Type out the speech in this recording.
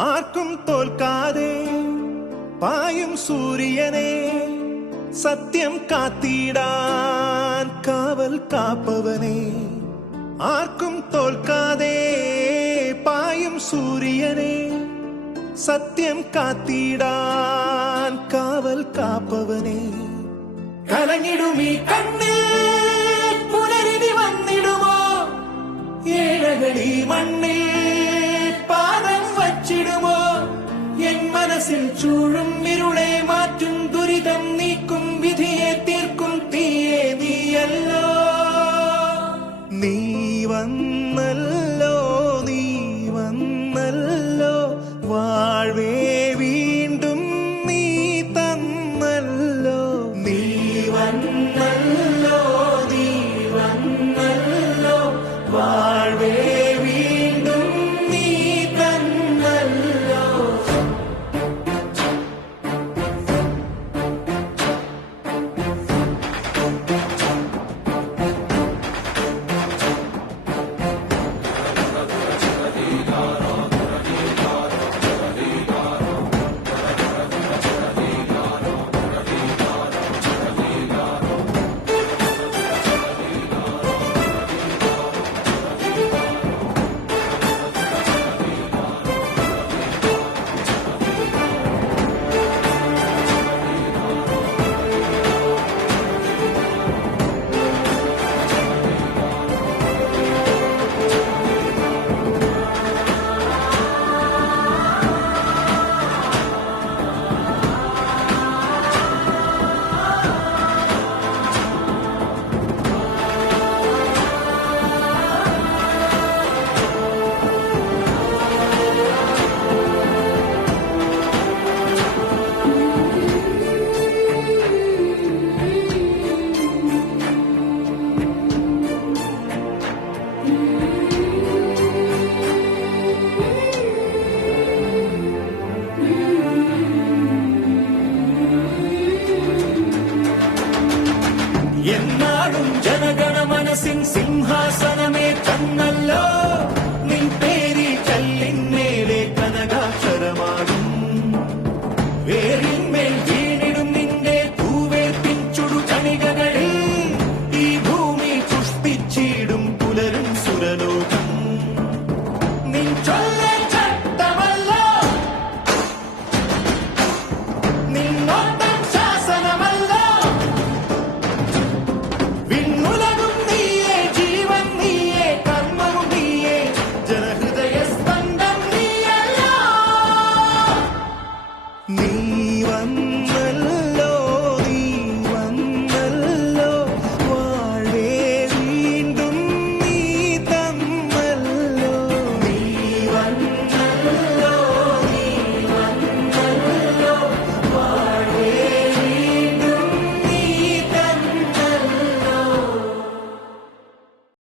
ആർക്കും തോൽക്കാതെ പായും സൂര്യനെ സത്യം കാത്തിടാൻ കാവൽ കാപ്പവനെ. ആർക്കും തോൽക്കാതെ പായും സൂര്യനെ സത്യം കാത്തിടാൻ കാവൽ കാപ്പവനെ. കലങ്ങിടുമീ കണ്ണിൽ പുലരിനി വന്നിടുമോ? ഏഴകളി മണ്ണിൽ പാദം വച്ചിടുമോ? എൻ മനസ്സിൽ ചൂഴും ഇരുളെ മാറ്റും ദുരിതം നീക്കും വിധിയെ തീർക്കും തീയെ നീയല്ലോ. നീ വന്നല്ലോ, നീ വന്നല്ലോ, വാഴ്വേ വീണ്ടും നീ തന്നല്ലോ. നീ വന്നല്ലോ, നീ വന്നല്ലോ, വാഴ്വേ വീണ്ടും നീ തന്നല്ലോ. എന്നാളും ജനഗണ മനസ്സിൻ സിംഹാസനമേ തന്നല്ലോ. നിൻ പേരി കല്ലിന്മേലെ കനകാക്ഷരമാകും. വേരിന്മേൽ വീണിടും നിന്റെ പൂവേർപ്പിൻ ചുടുകണികകളിൽ ഈ ഭൂമി പുഷ്പിച്ചിടും പുലരും സുരലോകം. നിൻ ചൊല്ലെ ചട്ടമല്ലോ, നിന്നോട്ടം ശാസനമല്ലോ. വിണ്ണുലകും നീയേ, ജീവൻ നീയേ, കർമ്മവും നീയേ, ജനഹൃദയ സ്പന്ദം നീയല്ലോ. നീ വന്നല്ലോ.